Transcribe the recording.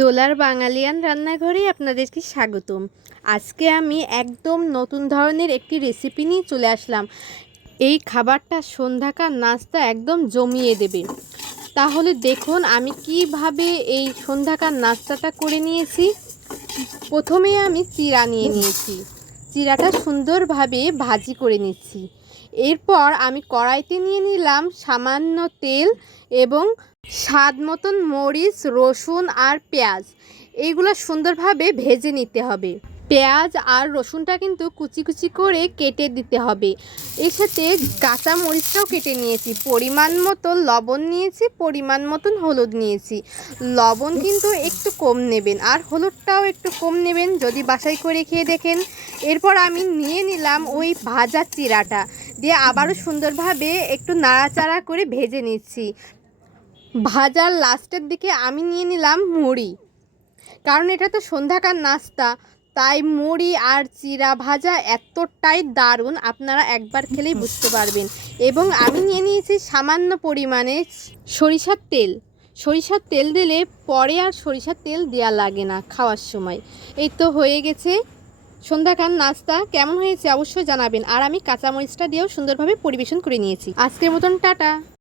দোলার বাঙালিয়ান রান্নাঘরে আপনাদেরকে স্বাগতম। আজকে আমি একদম নতুন ধরনের একটি রেসিপি নিয়ে চলে আসলাম। এই খাবারটা সন্ধ্যাকার নাস্তা একদম জমিয়ে দেবে। তাহলে দেখুন আমি কিভাবে এই সন্ধ্যাকার নাস্তাটা করে নিয়েছি। প্রথমে আমি চিড়া নিয়ে নিয়েছি, চিড়াটা সুন্দরভাবে ভাজি করে নিচ্ছি। এরপর আমি কড়াইতে নিয়ে নিলাম সামান্য তেল এবং স্বাদ মতন মরিচ, রসুন আর পেঁয়াজ। এইগুলো সুন্দরভাবে ভেজে নিতে হবে। পেঁয়াজ আর রসুনটা কিন্তু কুচি কুচি করে কেটে দিতে হবে। এর সাথে কাঁচা মরিচটাও কেটে নিয়েছি, পরিমাণ মতো লবণ নিয়েছি, পরিমাণ মতন হলুদ নিয়েছি। লবণ কিন্তু একটু কম নেবেন আর হলুদটাও একটু কম নেবেন যদি বাছাই করে খেয়ে দেখেন। এরপর আমি নিয়ে নিলাম ওই ভাজা চিড়াটা দিয়ে আবারও সুন্দরভাবে একটু নাড়াচাড়া করে ভেজে নিচ্ছি। ভাজার লাস্টের দিকে আমি নিয়ে নিলাম মুড়ি, কারণ এটা তো সন্ধ্যাকার নাস্তা, তাই মুড়ি আর চিড়া ভাজা এতটাই দারুণ, আপনারা একবার খেলেই বুঝতে পারবেন। এবং আমি নিয়ে নিয়েছি সামান্য পরিমাণে সরিষার তেল। সরিষার তেল দিলে পরে আর সরিষার তেল দেওয়া লাগে না খাওয়ার সময়। এই তো হয়ে গেছে সন্ধ্যাকার নাস্তা। কেমন হয়েছে অবশ্যই জানাবেন। আর আমি কাঁচামরিচটা দিয়েও সুন্দরভাবে পরিবেশন করে নিয়েছি। আজকের মতন টাটা।